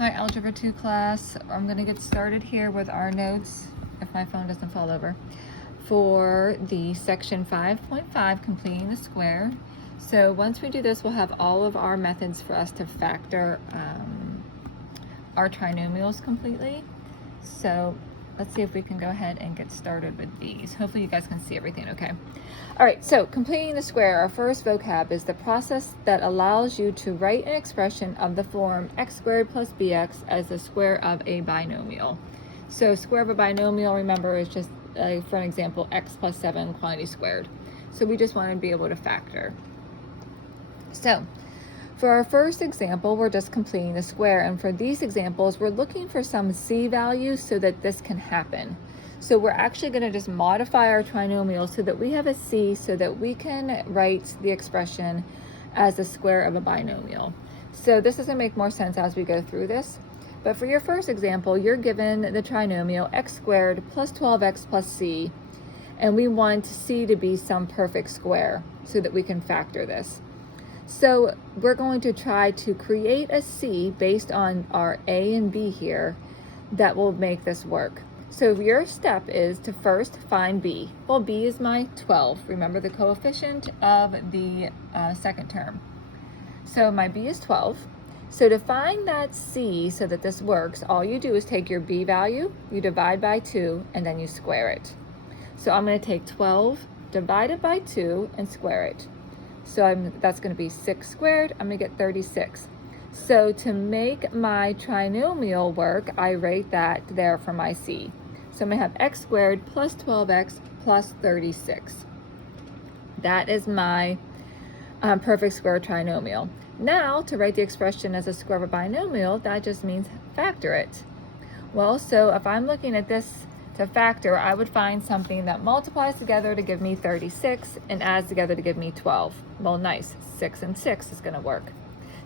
Hi, Algebra 2 class. I'm going to get started here with our notes, if my phone doesn't fall over, for the section 5.5, completing the square. So once we do this, we'll have all of our methods for us to factor our trinomials completely. So let's see if we can go ahead and get started with these. Hopefully you guys can see everything okay. All right, so completing the square, our first vocab is the process that allows you to write an expression of the form x squared plus bx as the square of a binomial. So square of a binomial, remember, is just, for an example, x plus 7 quantity squared. So we just want to be able to factor. So for our first example, we're just completing the square, and for these examples, we're looking for some c values so that this can happen. So we're actually going to just modify our trinomial so that we have a c so that we can write the expression as the square of a binomial. So this is going to make more sense as we go through this. But for your first example, you're given the trinomial x squared plus 12x plus c, and we want c to be some perfect square so that we can factor this. So we're going to try to create a c based on our a and b here that will make this work. So your step is to first find b. Well, b is my 12. Remember the coefficient of the second term. So my b is 12. So to find that c so that this works, all you do is take your b value, you divide by 2, and then you square it. So I'm going to take 12 divided by 2 and square it. So that's going to be 6 squared. I'm going to get 36. So to make my trinomial work, I write that there for my c. So I'm going to have x squared plus 12x plus 36. That is my perfect square trinomial. Now, to write the expression as a square of a binomial, that just means factor it. Well, so if I'm looking at this to factor, I would find something that multiplies together to give me 36 and adds together to give me 12. Well, nice. 6 and 6 is going to work.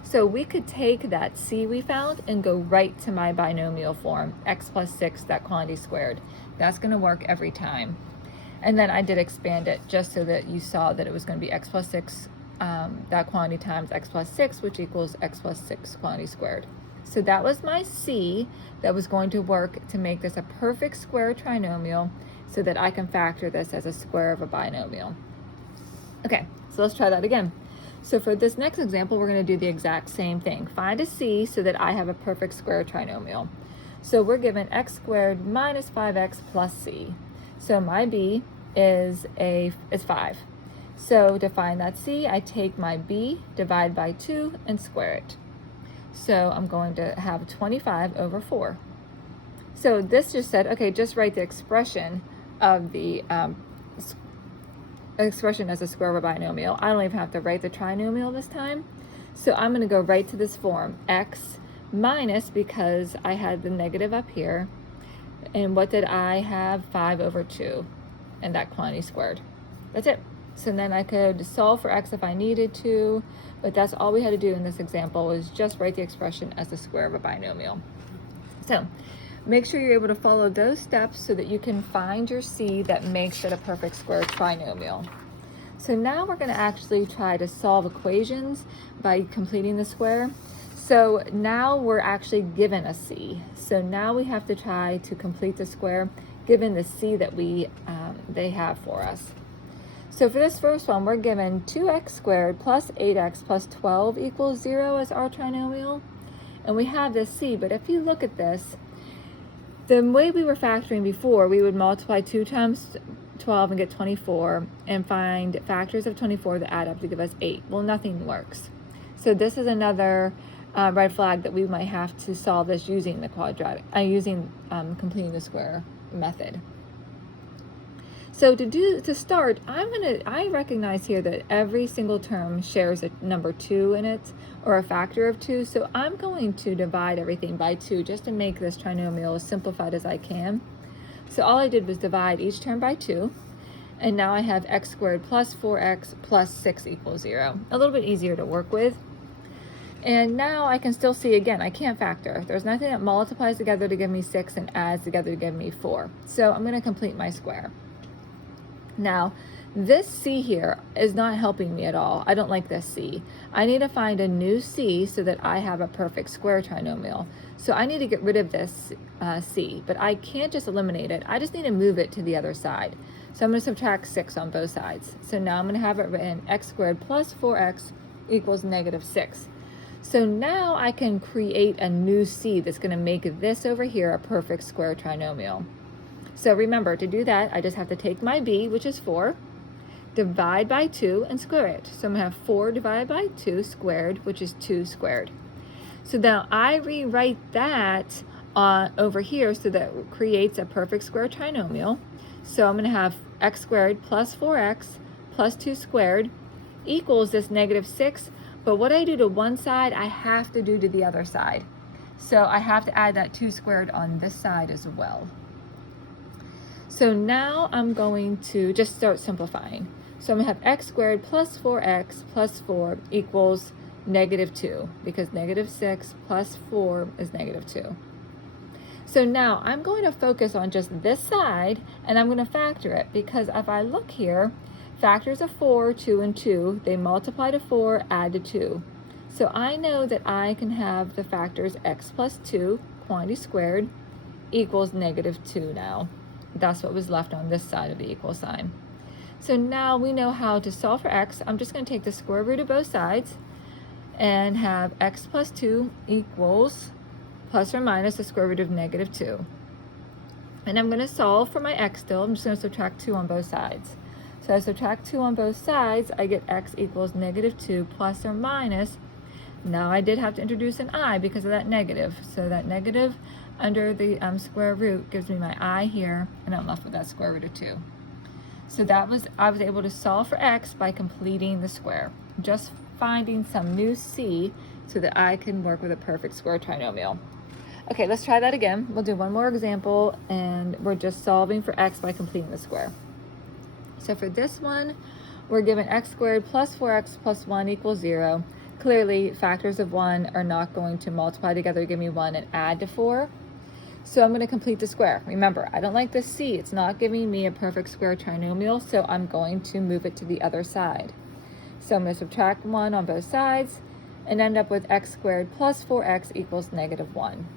So we could take that c we found and go right to my binomial form, x plus 6, that quantity squared. That's going to work every time. And then I did expand it just so that you saw that it was going to be x plus 6, that quantity times x plus 6, which equals x plus 6 quantity squared. So that was my c that was going to work to make this a perfect square trinomial so that I can factor this as a square of a binomial. Okay, so let's try that again. So for this next example, we're going to do the exact same thing. Find a c so that I have a perfect square trinomial. So we're given x squared minus 5x plus c. So my b is 5. So to find that c, I take my b, divide by 2, and square it. So I'm going to have 25 over 4. So this just said, okay, just write the expression of the expression as a square of a binomial. I don't even have to write the trinomial this time. So I'm going to go right to this form, x minus, because I had the negative up here. And what did I have? 5 over 2, and that quantity squared. That's it. So then I could solve for x if I needed to, but that's all we had to do in this example, is just write the expression as the square of a binomial. So make sure you're able to follow those steps so that you can find your c that makes it a perfect square trinomial. So now we're going to actually try to solve equations by completing the square. So now we're actually given a c. So now we have to try to complete the square given the c that they have for us. So for this first one, we're given 2x squared plus 8x plus 12 equals 0 as our trinomial. And we have this c, but if you look at this, the way we were factoring before, we would multiply 2 times 12 and get 24 and find factors of 24 that add up to give us 8. Well, nothing works. So this is another red flag that we might have to solve this using the completing the square method. So to start, I recognize here that every single term shares a number 2 in it, or a factor of 2. So I'm going to divide everything by 2 just to make this trinomial as simplified as I can. So all I did was divide each term by 2. And now I have x squared plus 4x plus 6 equals 0. A little bit easier to work with. And now I can still see, again, I can't factor. There's nothing that multiplies together to give me 6 and adds together to give me 4. So I'm going to complete my square. Now, This c here is not helping me at all. I don't like this c. I need to find a new c so that I have a perfect square trinomial. So I need to get rid of this c, but I can't just eliminate it. I just need to move it to the other side. So I'm going to subtract 6 on both sides. So now I'm going to have it written x squared plus 4x equals negative 6. So now I can create a new c that's going to make this over here a perfect square trinomial. So remember, to do that, I just have to take my b, which is 4, divide by 2, and square it. So I'm going to have 4 divided by 2 squared, which is 2 squared. So now I rewrite that over here so that it creates a perfect square trinomial. So I'm going to have x squared plus 4x plus 2 squared equals this negative 6. But what I do to one side, I have to do to the other side. So I have to add that 2 squared on this side as well. So now I'm going to just start simplifying. So I'm going to have x squared plus 4x plus 4 equals negative 2, because negative 6 plus 4 is negative 2. So now I'm going to focus on just this side, and I'm going to factor it, because if I look here, factors of 4, 2, and 2, they multiply to 4, add to 2. So I know that I can have the factors x plus 2, quantity squared, equals negative 2 now. That's what was left on this side of the equal sign. So now we know how to solve for x. I'm just going to take the square root of both sides and have x plus 2 equals plus or minus the square root of negative 2. And I'm going to solve for my x still. I'm just going to subtract 2 on both sides. So I subtract 2 on both sides, I get x equals negative 2 plus or minus. Now I did have to introduce an I because of that negative. So that negative under the square root gives me my I here, and I'm left with that square root of 2. So I was able to solve for x by completing the square, just finding some new c so that I can work with a perfect square trinomial. Okay, let's try that again. We'll do one more example, and we're just solving for x by completing the square. So for this one, we're given x squared plus 4x plus 1 equals 0. Clearly, factors of 1 are not going to multiply together to give me 1 and add to 4. So I'm going to complete the square. Remember, I don't like this c. It's not giving me a perfect square trinomial, so I'm going to move it to the other side. So I'm going to subtract 1 on both sides and end up with x squared plus 4x equals negative 1.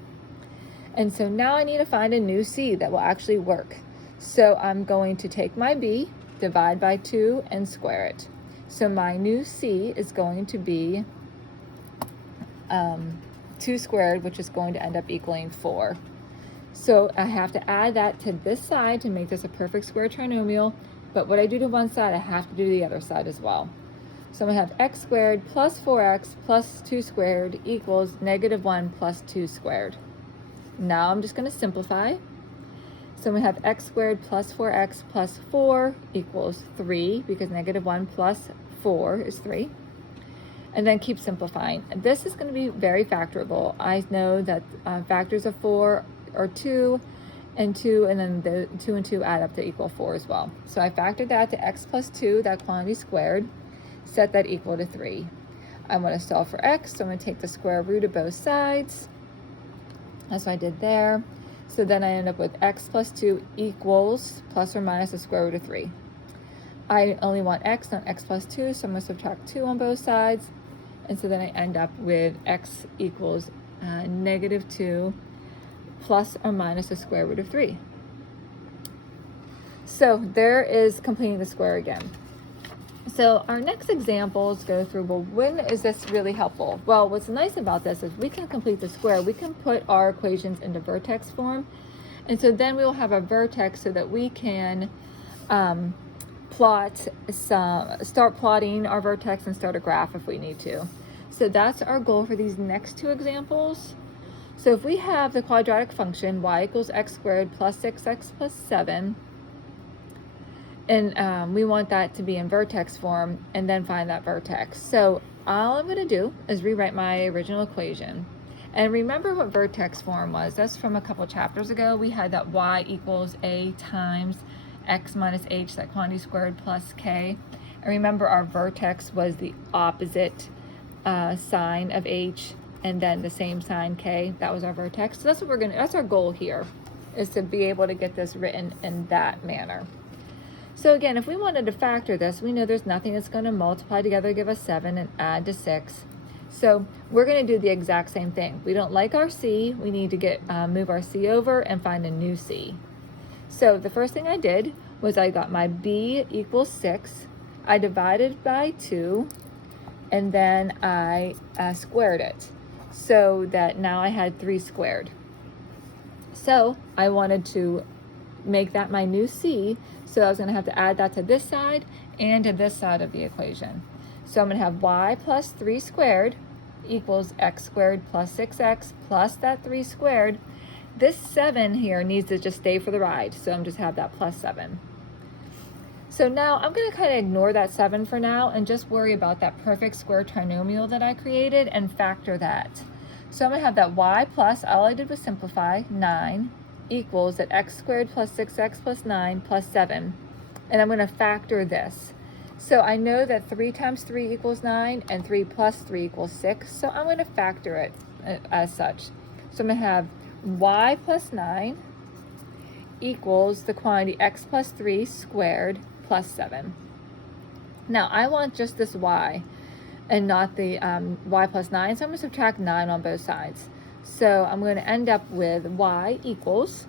And so now I need to find a new c that will actually work. So I'm going to take my b, divide by 2, and square it. So my new c is going to be 2 squared, which is going to end up equaling 4. So I have to add that to this side to make this a perfect square trinomial, but what I do to one side, I have to do to the other side as well. So I'm going to have x squared plus 4x plus 2 squared equals negative 1 plus 2 squared. Now I'm just going to simplify. So we have x squared plus 4x plus 4 equals 3, because negative 1 plus 4 is 3. And then keep simplifying. This is going to be very factorable. I know that factors of 4 are 2 and 2, and then the 2 and 2 add up to equal 4 as well. So I factored that to x plus 2, that quantity squared, set that equal to 3. I want to solve for x, so I'm going to take the square root of both sides. That's what I did there. So then I end up with x plus 2 equals plus or minus the square root of 3. I only want x, not x plus 2, so I'm going to subtract 2 on both sides. And so then I end up with x equals negative 2 plus or minus the square root of 3. So there is completing the square again. So our next examples go through, well, when is this really helpful? Well, what's nice about this is we can complete the square. We can put our equations into vertex form. And so then we will have a vertex so that we can start plotting our vertex and start a graph if we need to. So that's our goal for these next two examples. So if we have the quadratic function y equals x squared plus 6x plus 7, and we want that to be in vertex form, and then find that vertex. So all I'm going to do is rewrite my original equation. And remember what vertex form was. That's from a couple chapters ago. We had that y equals a times x minus h, that quantity squared, plus k. And remember our vertex was the opposite sign of h and then the same sign k. That was our vertex. So that's what that's our goal here, is to be able to get this written in that manner. So again, if we wanted to factor this, we know there's nothing that's going to multiply together to give us 7 and add to 6. So we're going to do the exact same thing. We don't like our c. We need to move our c over and find a new c. So the first thing I did was I got my b equals 6. I divided by 2, and then I squared it, so that now I had 3 squared. So I wanted to make that my new c, so I was going to have to add that to this side and to this side of the equation. So I'm going to have y plus 3 squared equals x squared plus 6x plus that 3 squared. This 7 here needs to just stay for the ride, so I'm just have that plus 7. So now I'm going to kind of ignore that 7 for now and just worry about that perfect square trinomial that I created and factor that. So I'm going to have that y plus, all I did was simplify, 9 equals that x squared plus 6x plus 9 plus 7. And I'm going to factor this. So I know that 3 times 3 equals 9 and 3 plus 3 equals 6. So I'm going to factor it as such. So I'm going to have y plus 9 equals the quantity x plus 3 squared plus 7. Now I want just this y and not the y plus 9, so I'm going to subtract 9 on both sides. So I'm going to end up with y equals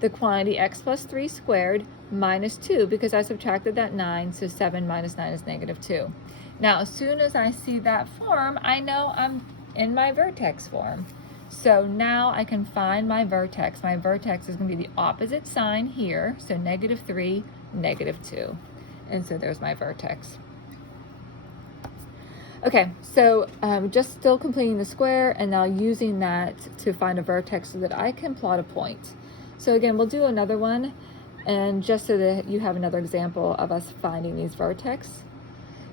the quantity x plus 3 squared minus 2, because I subtracted that 9, so 7 minus 9 is negative 2. Now as soon as I see that form, I know I'm in my vertex form. So now I can find my vertex. My vertex is going to be the opposite sign here, so negative 3, negative 2. And so there's my vertex. Okay, so just still completing the square and now using that to find a vertex so that I can plot a point. So again, we'll do another one, and just so that you have another example of us finding these vertex.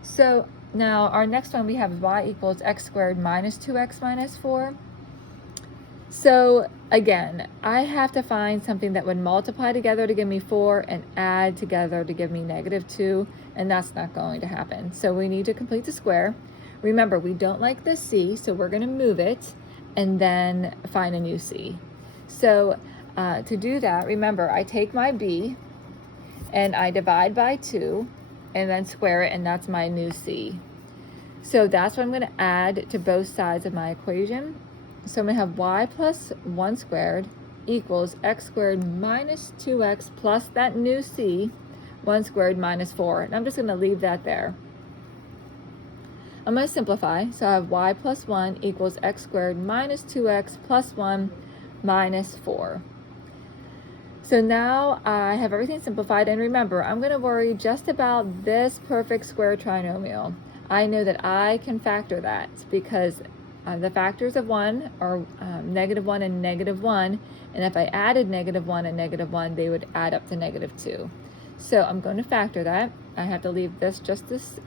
So now our next one, we have y equals x squared minus 2x minus 4. So again, I have to find something that would multiply together to give me 4 and add together to give me negative 2, and that's not going to happen. So we need to complete the square. Remember, we don't like this c, so we're going to move it and then find a new c. So to do that, remember, I take my b and I divide by 2 and then square it, and that's my new c. So that's what I'm going to add to both sides of my equation. So I'm going to have y plus 1 squared equals x squared minus 2x plus that new c, 1 squared minus 4. And I'm just going to leave that there. I'm going to simplify. So I have y plus 1 equals x squared minus 2x plus 1 minus 4. So now I have everything simplified. And remember, I'm going to worry just about this perfect square trinomial. I know that I can factor that because the factors of 1 are negative 1 and negative 1, and if I added negative 1 and negative 1, they would add up to negative 2. So I'm going to factor that. I have to leave this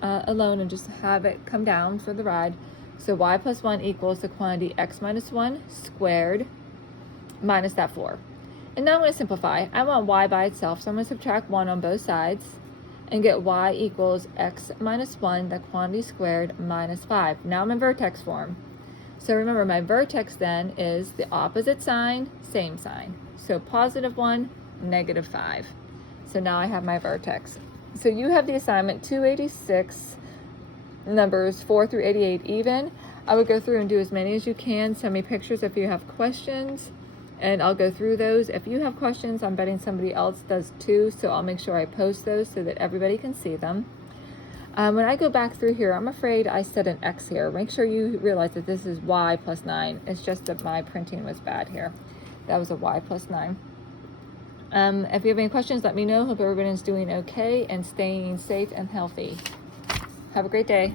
alone and just have it come down for the ride. So y plus 1 equals the quantity x minus 1 squared minus that 4. And now I'm going to simplify. I want y by itself, so I'm going to subtract 1 on both sides and get y equals x minus 1, the quantity squared, minus 5. Now I'm in vertex form. So remember, my vertex then is the opposite sign, same sign. So positive 1, negative 5. So now I have my vertex. So you have the assignment 286, numbers 4 through 88 even. I would go through and do as many as you can. Send me pictures if you have questions, and I'll go through those. If you have questions, I'm betting somebody else does too, so I'll make sure I post those so that everybody can see them. When I go back through here, I'm afraid I said an x here. Make sure you realize that this is y plus 9. It's just that my printing was bad here. That was a y plus 9. If you have any questions, let me know. Hope everybody's doing okay and staying safe and healthy. Have a great day.